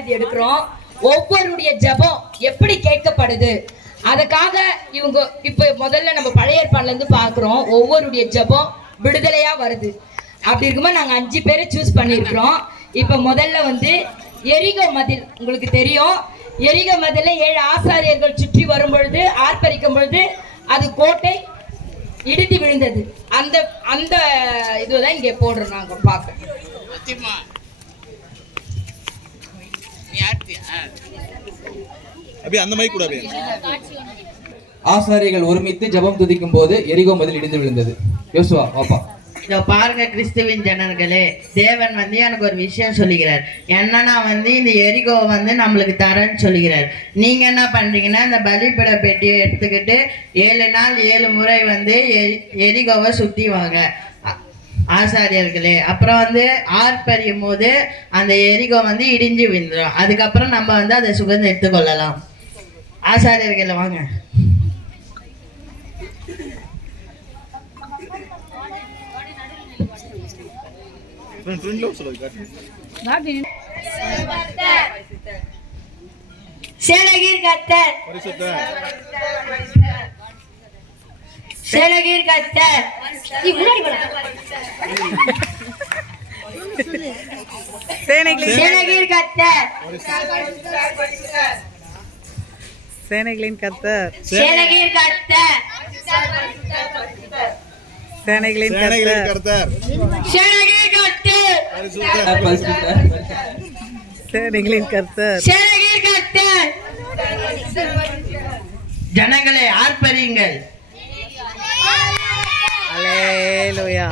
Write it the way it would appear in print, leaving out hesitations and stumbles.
இது எடுக்கிறோம். ஒவ்வொருடைய ஜெபம் எப்படி கேட்கப்படுது அதுக்காக இவங்க இப்ப முதல்ல நம்ம பழைய ஏற்பாடுல இருந்து பாக்குறோம். ஒவ்வொருடைய ஜெபம் விடுதலையா வருது. அப்படி இருக்கும்போது நாங்க 5 பேரை சூஸ் பண்ணிருக்கிறோம். இப்ப முதல்ல வந்து எரிகோ மதில் உங்களுக்கு தெரியும். எரிகோ மதில 7 ஆசாரியர்கள் சுற்றி வரும் பொழுது ஆர்ப்பரிக்கும் பொழுது அது கோட்டை இடிந்து விழுந்தது. அந்த அந்த இதுதான் இங்க போடுறோம். நாங்க பார்க்க ஆசாரிகள் ஒருமித்து ஜெபம் துதிக்கும் போது எரிகோ மதில் இடிந்து விழுந்தது. யோசுவா வாப்பா. இதோ பாருங்க கிறிஸ்துவின் ஜனங்களே, தேவன் வந்து எனக்கு ஒரு விஷயம் சொல்லுகிறார். என்னன்னா வந்து இந்த எரிகோ வந்து நம்மளுக்கு தரேன்னு சொல்லுகிறார். நீங்க என்ன பண்றீங்கன்னா இந்த பலிபீட பெட்டியை எடுத்துக்கிட்டு 7 நாள் 7 முறை வந்து எரிகோவை சுத்தி வாங்க ஆசாரியர்களே. அப்புறம் வந்து ஆர்ப்பரியும் போது அந்த எரிகோ வந்து இடிஞ்சு விழுந்துடும். அதுக்கப்புறம் நம்ம வந்து அதை சுகந்து எடுத்துக்கொள்ளலாம். ஆசாரியர்களை வாங்க. சேனகீர் கர்த்தர், சேனகீர் கர்த்தர், சேனகீர் கர்த்தர், சேனைகளின் கர்த்தர், சேனகீர் கர்த்தர், சேனைகளின் கர்த்தர், சேனகீர் கர்த்தர், சேனைகளின் கர்த்தர், சேனகீர் கர்த்தர். ஜனங்களே ஆர்ப்பரியுங்கள். அல்லேலூயா.